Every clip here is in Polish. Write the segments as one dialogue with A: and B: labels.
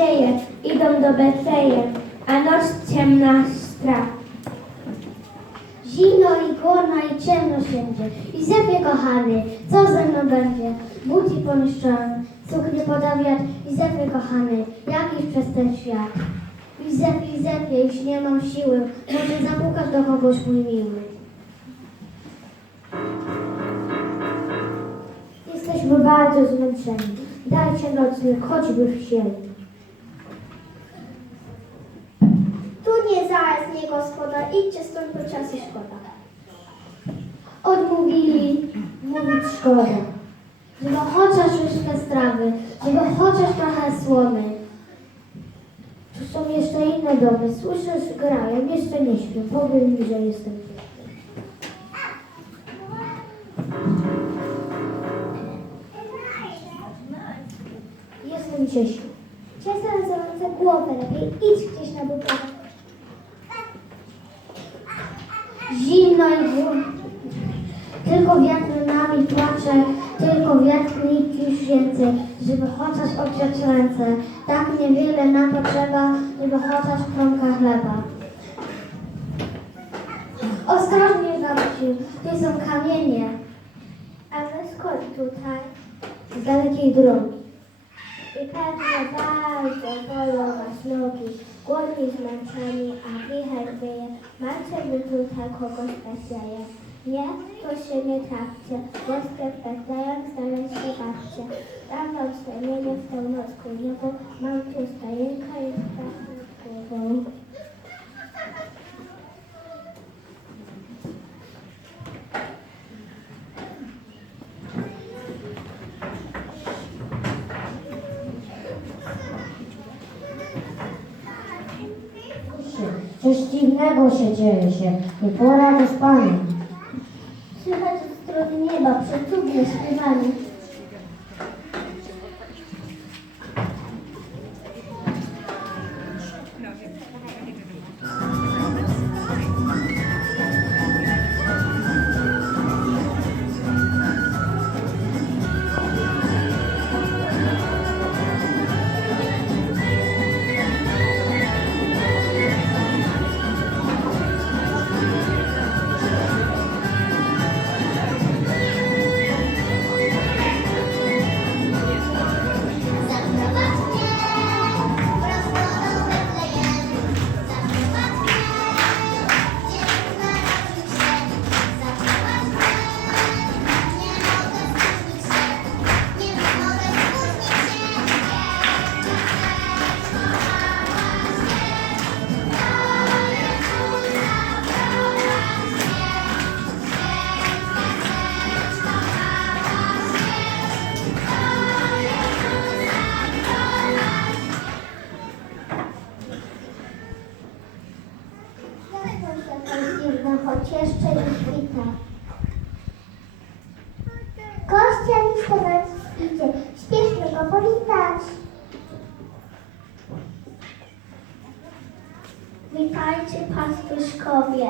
A: dzieje. Idą do Betlejem, a noc ciemna strach. Zimno i chłodno i ciemno wszędzie. Izepie kochany, co ze mną będzie? Budzi poniszczony, suknie poda wiatr. Izepie kochany, jakiś przez ten świat. Izepie, Izepie, już nie mam siły. Może zapukasz do kogoś mój miły. Jesteśmy bardzo zmęczeni. Dajcie nocnych, choćby w.
B: Tu nie zaraz, nie gospoda, idźcie stąd, bo czasu szkoda.
A: Odmówili mówić szkoda. Żeby chociaż łyżkę strawy, żeby chociaż trochę słomy. Tu są jeszcze inne domy. Słyszę, że grają, jeszcze nie śpią. Powiedz mi, że jestem piękny. Jestem Ciesiu.
B: Czasem za głowę lepiej, idź gdzieś na budowę.
A: Zimno i dwu- Tylko wiatr nami płacze, tylko wiatr nic już więcej, żeby chociaż ogrzać ręce. Tak niewiele nam potrzeba, żeby chociaż kromka chleba. Ostrożnie, babciu, tu są kamienie
B: A wy skąd tutaj?
A: z dalekiej drogi.
B: I pewnie bardzo bolą was nogi, głodni zmęczeni, a wicher wyje. Macie wy tutaj kogoś weseleje. Nie, to się nie trafcie, Boskie wpędzają, znaleźć się bawcie. Dam wam spełnienie w tą noc niebu, mam tu stajenka i nad głową.
A: Coś dziwnego się dzieje się, nie pora do spania.
B: Słychać od strony nieba przecudne śpiewanie. Witajcie pastuszkowie.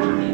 B: Thank you.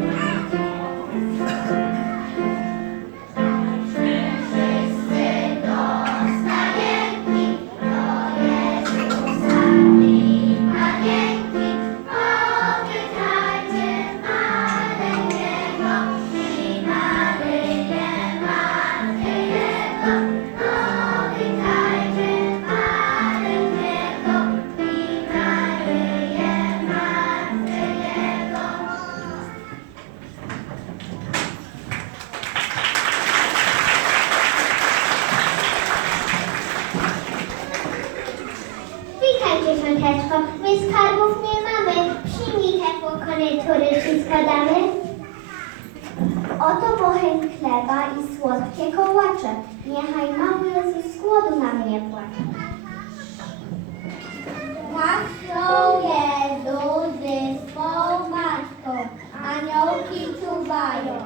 B: Składamy? Oto bocheń chleba i słodkie kołacze. Niechaj mały Jezus z głodu nam nie płacze. Są Jezu swą matką, aniołki czuwają.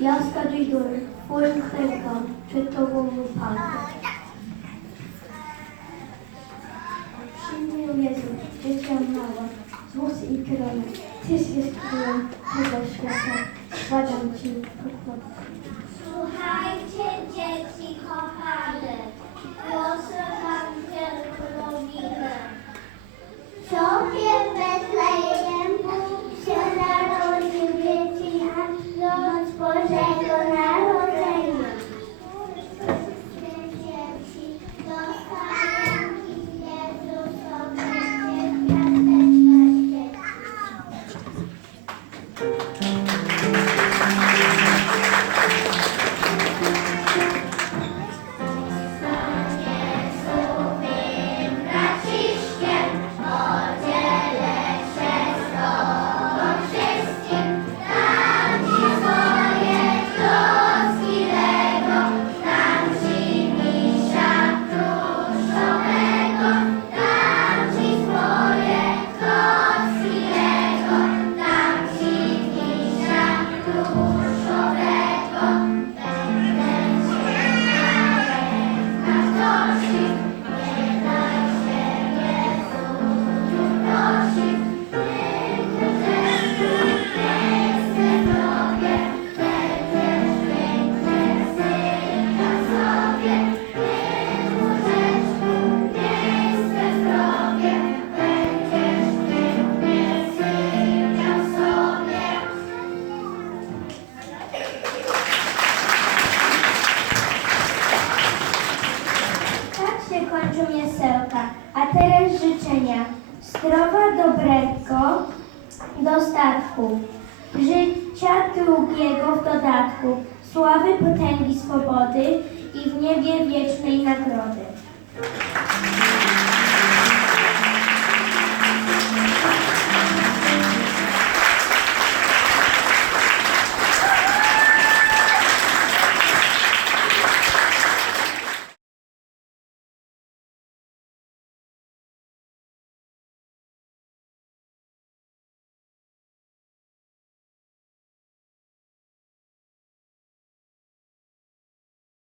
B: Jaska dzidur, twoim chękam, przed tobą Pan. Przyjmuję Jezu, dziecię małe, z włosy i krony. Tyś jest królem tego świata, składam Ci pokłon. 哦